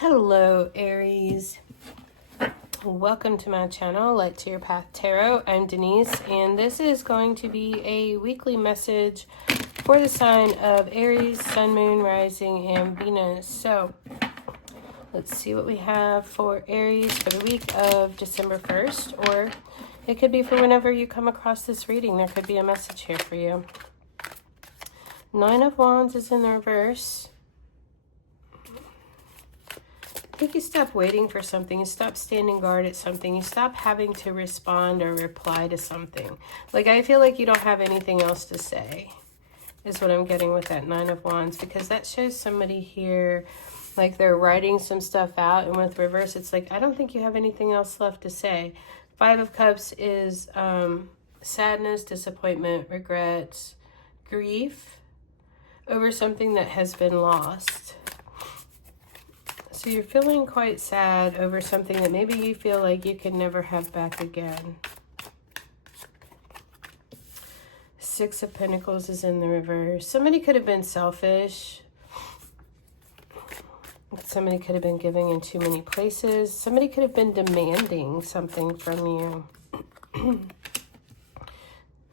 Hello, Aries. Welcome to my channel, Light to Your Path Tarot. I'm Denise, and this is going to be a weekly message for the sign of Aries, Sun, Moon, Rising, and Venus. So, let's see what we have for Aries for the week of December 1st, or it could be for whenever you come across this reading. There could be a message here for you. Nine of Wands is in the reverse. I think you stop waiting for something. You stop standing guard at something. You stop having to respond or reply to something. Like, I feel like you don't have anything else to say, is what I'm getting with that Nine of Wands. Because that shows somebody here, like they're writing some stuff out. And with reverse, it's like, I don't think you have anything else left to say. Five of Cups is sadness, disappointment, regrets, grief over something that has been lost. So you're feeling quite sad over something that maybe you feel like you can never have back again. Six of Pentacles is in the reverse. Somebody could have been selfish. Somebody could have been giving in too many places. Somebody could have been demanding something from you.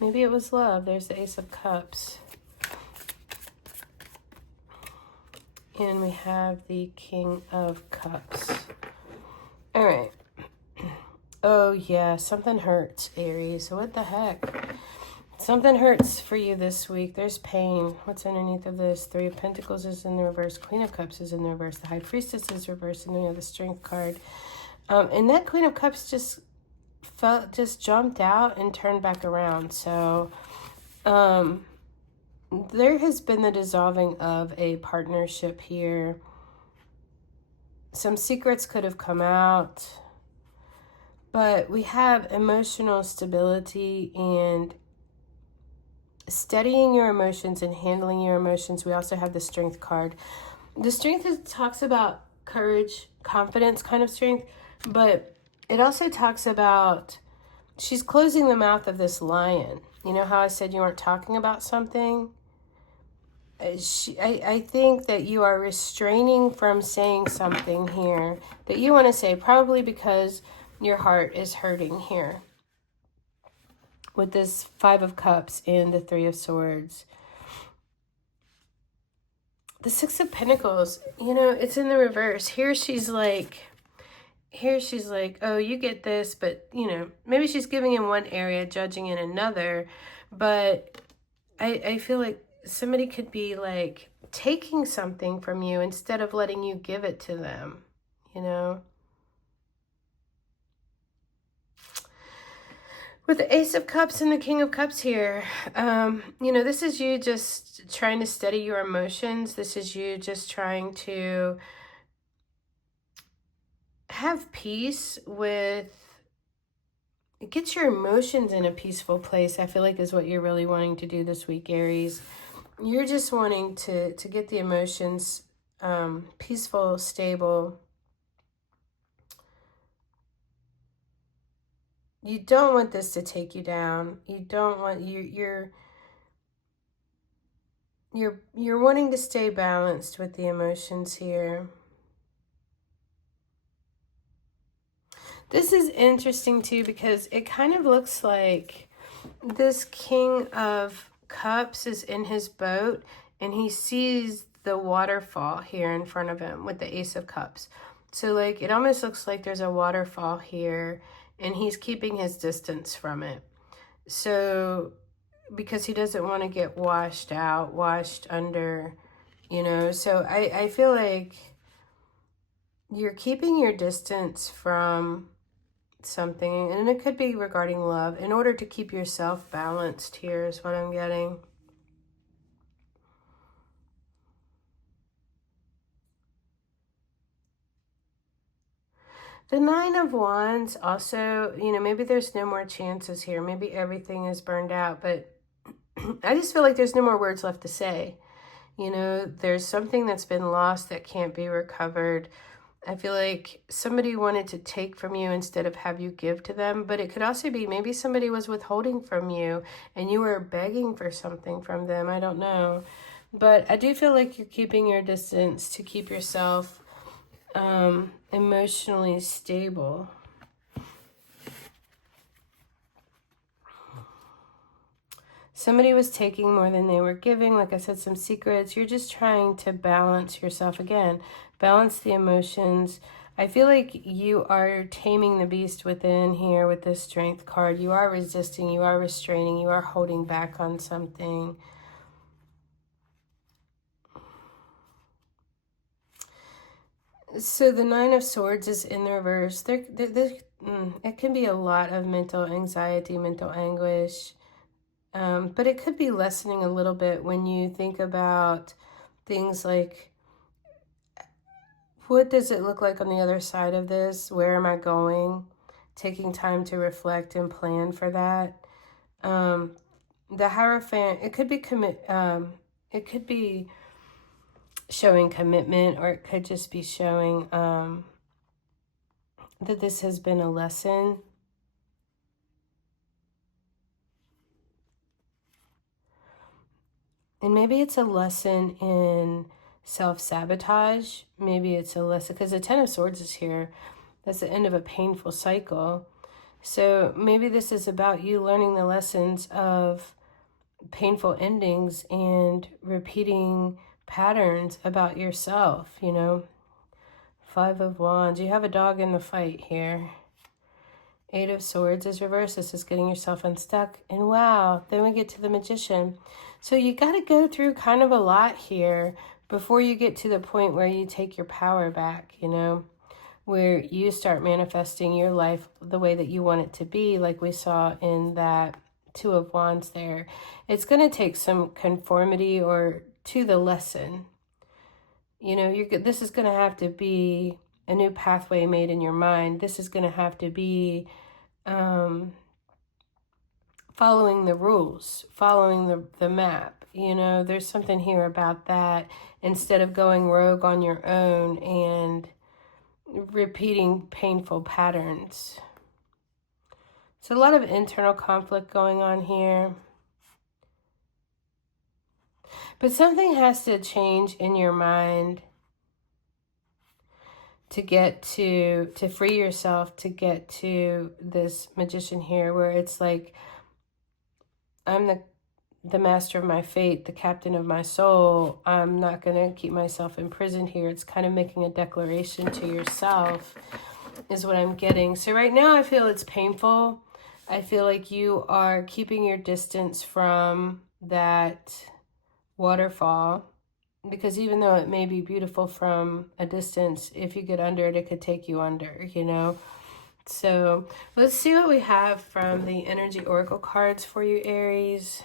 Maybe it was love. There's the Ace of Cups. And we have the King of Cups. All right. Oh, yeah. Something hurts, Aries. What the heck? Something hurts for you this week. There's pain. What's underneath of this? Three of Pentacles is in the reverse. Queen of Cups is in the reverse. The High Priestess is reversed. And then we have the Strength card. And that Queen of Cups just jumped out and turned back around. So, there has been the dissolving of a partnership here. Some secrets could have come out. But we have emotional stability and steadying your emotions and handling your emotions. We also have the Strength card. The Strength talks about courage, confidence kind of strength. But it also talks about she's closing the mouth of this lion. You know how I said you weren't talking about something? I think that you are restraining from saying something here that you want to say, probably because your heart is hurting here. With this Five of Cups and the Three of Swords. The Six of Pentacles, you know, it's in the reverse. Here she's like, oh, you get this, but, you know, maybe she's giving in one area, judging in another. But I feel like somebody could be like taking something from you instead of letting you give it to them, you know. With the Ace of Cups and the King of Cups here, you know, this is you just trying to steady your emotions. This is you just trying to have peace with, get your emotions in a peaceful place, I feel like is what you're really wanting to do this week, Aries. You're just wanting to get the emotions peaceful, stable. You don't want this to take you down. You don't want, you're wanting to stay balanced with the emotions here. This is interesting too because it kind of looks like this King of Cups is in his boat and he sees the waterfall here in front of him with the Ace of Cups. So like it almost looks like there's a waterfall here and he's keeping his distance from it. So because he doesn't want to get washed out, washed under, you know. So I feel like you're keeping your distance from something, and it could be regarding love, in order to keep yourself balanced here is what I'm getting. The Nine of Wands also, you know, maybe there's no more chances here. Maybe everything is burned out, but I just feel like there's no more words left to say. You know, there's something that's been lost that can't be recovered. I feel like somebody wanted to take from you instead of have you give to them. But it could also be maybe somebody was withholding from you and you were begging for something from them. I don't know. But I do feel like you're keeping your distance to keep yourself emotionally stable. Somebody was taking more than they were giving. Like I said, some secrets. You're just trying to balance yourself again. Balance the emotions. I feel like you are taming the beast within here with this strength card. You are resisting. You are restraining. You are holding back on something. So the Nine of Swords is in the reverse. It can be a lot of mental anxiety, mental anguish. But it could be lessening a little bit when you think about things like, what does it look like on the other side of this? Where am I going? Taking time to reflect and plan for that. The Hierophant, it could be it could be showing commitment, or it could just be showing that this has been a lesson. And maybe it's a lesson in self-sabotage. Maybe it's a lesson, because the Ten of Swords is here. That's the end of a painful cycle. So maybe this is about you learning the lessons of painful endings and repeating patterns about yourself, you know. Five of Wands. You have a dog in the fight here. Eight of Swords is reversed. This is getting yourself unstuck. And wow, then we get to the Magician. So you got to go through kind of a lot here before you get to the point where you take your power back, you know, where you start manifesting your life the way that you want it to be, like we saw in that Two of Wands there. It's going to take some conformity or to the lesson. You know, this is going to have to be a new pathway made in your mind. This is going to have to be following the rules, following the map. You know, there's something here about that, instead of going rogue on your own and repeating painful patterns. So a lot of internal conflict going on here. But something has to change in your mind to get to free yourself, to get to this Magician here, where it's like, I'm the master of my fate, the captain of my soul. I'm not going to keep myself imprisoned here. It's kind of making a declaration to yourself is what I'm getting. So right now I feel it's painful. I feel like you are keeping your distance from that waterfall, because even though it may be beautiful from a distance, if you get under it, it could take you under, you know. So let's see what we have from the energy oracle cards for you, Aries.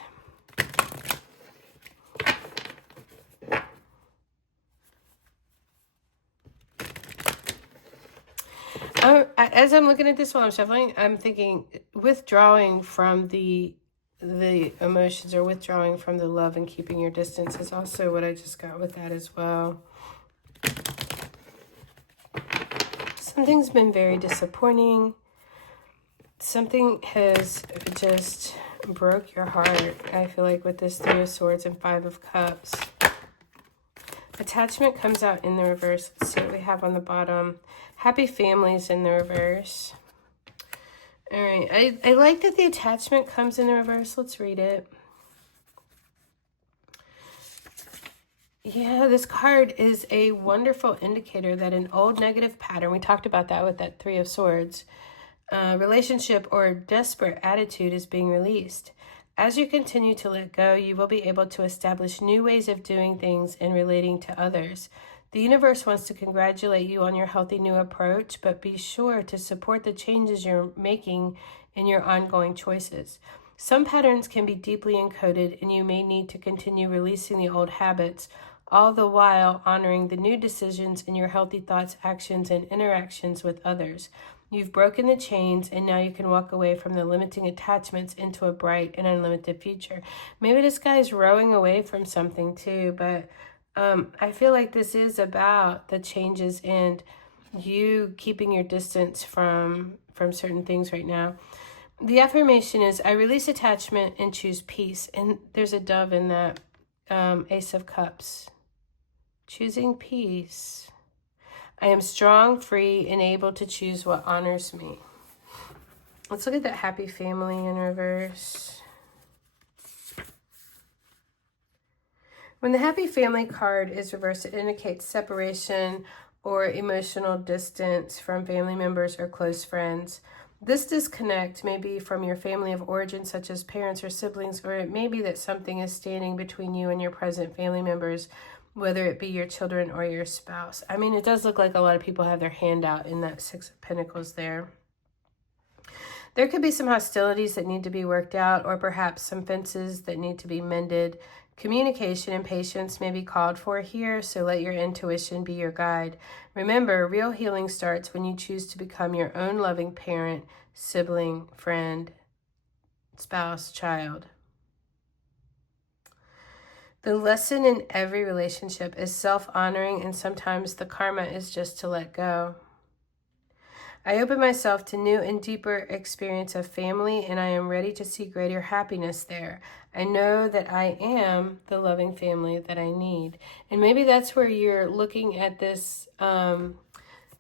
As I'm looking at this while I'm shuffling, I'm thinking withdrawing from the emotions, or withdrawing from the love and keeping your distance, is also what I just got with that as well. Something's been very disappointing. Something has just broke your heart, I feel like, with this Three of Swords and Five of Cups. Attachment comes out in the reverse. Let's see what we have on the bottom. Happy families in the reverse. All right. I like that the attachment comes in the reverse. Let's read it. Yeah, this card is a wonderful indicator that an old negative pattern, we talked about that with that Three of Swords, relationship or desperate attitude is being released. As you continue to let go, you will be able to establish new ways of doing things and relating to others. The universe wants to congratulate you on your healthy new approach, but be sure to support the changes you're making in your ongoing choices. Some patterns can be deeply encoded, and you may need to continue releasing the old habits, all the while honoring the new decisions in your healthy thoughts, actions, and interactions with others. You've broken the chains, and now you can walk away from the limiting attachments into a bright and unlimited future. Maybe this guy's rowing away from something too, but I feel like this is about the changes and you keeping your distance from certain things right now. The affirmation is, I release attachment and choose peace. And there's a dove in that Ace of Cups. Choosing peace. I am strong, free, and able to choose what honors me. Let's look at that happy family in reverse. When the happy family card is reversed, it indicates separation or emotional distance from family members or close friends. This disconnect may be from your family of origin, such as parents or siblings, or it may be that something is standing between you and your present family members, whether it be your children or your spouse. I mean, it does look like a lot of people have their hand out in that Six of Pentacles there. There could be some hostilities that need to be worked out, or perhaps some fences that need to be mended. Communication and patience may be called for here, so let your intuition be your guide. Remember, real healing starts when you choose to become your own loving parent, sibling, friend, spouse, child. The lesson in every relationship is self-honoring, and sometimes the karma is just to let go. I open myself to new and deeper experience of family, and I am ready to see greater happiness there. I know that I am the loving family that I need. And maybe that's where you're looking at this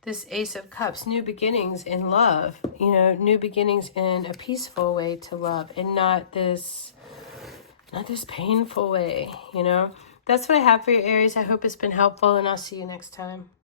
this Ace of Cups, new beginnings in love, you know, new beginnings in a peaceful way to love, and not this painful way, you know. That's what I have for you, Aries. I hope it's been helpful, and I'll see you next time.